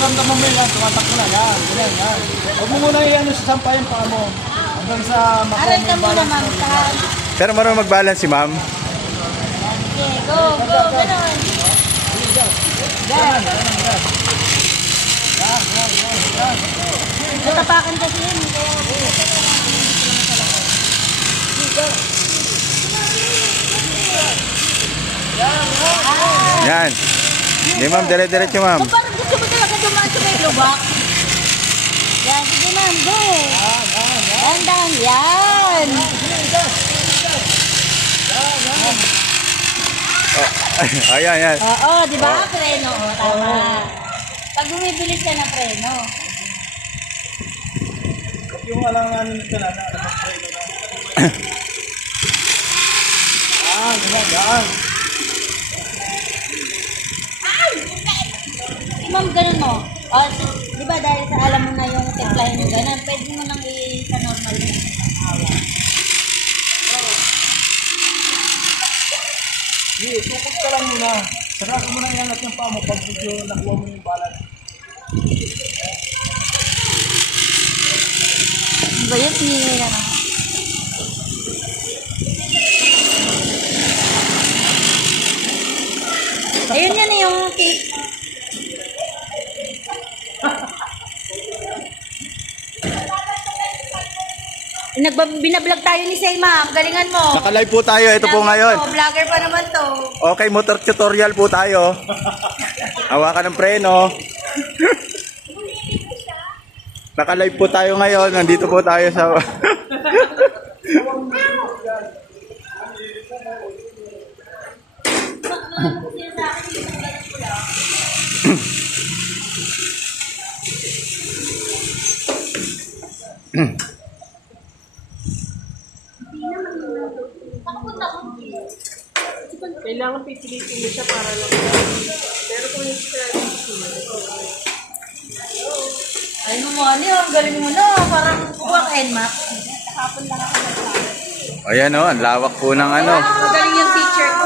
nararamdaman mo yan, tumatakbo na, yan, yan, yan. Huwag mo muna yan, sasampay yung paa mo. Hanggang sa Aral ka muna, ma'am. Pero marunong mag-balance si ma'am. Okay, go, go, gano'n. Yan. Natapakan kasi yun. Yan. Hindi ma'am, dire-diretso ma'am. So parang gusto mo talaga dumaan sa may lubak. Yan, sige ma'am, go. Dahan-dahan, yan. Ayan, yan. Oo, di ba? Preno, tama. Pag bumibilis ka ng preno. yung alanganin ka na, nakapagpray na. Yan. Ma'am, ganun mo. O, di ba dahil sa alam mo na yung templahin yung ganun, pwede mo nang sa normal mo. Hindi, tukod ka lang muna. Saka ka muna iangat yung paa mo pag medyo nakuha mo yung balance. Di ba yun? Hihingi na naman. Ayun yan yung cake. Binablog tayo ni Say, ma'am. Galingan mo. Naka-live po tayo. Ito po ngayon. Vlogger pa naman to. Okay, motor tutorial po tayo. Hawakan ng preno. Naka-live po tayo ngayon. Nandito po tayo sa... Kailangan pipilitin mo siya para lang. Pero kung hindi siya Ay mo ano yun, galing mo no, parang kuha ka NMAX. Hapon lang ako nagsabi. Ayan o, ang lawak po ng ano. Magaling yung teacher ko.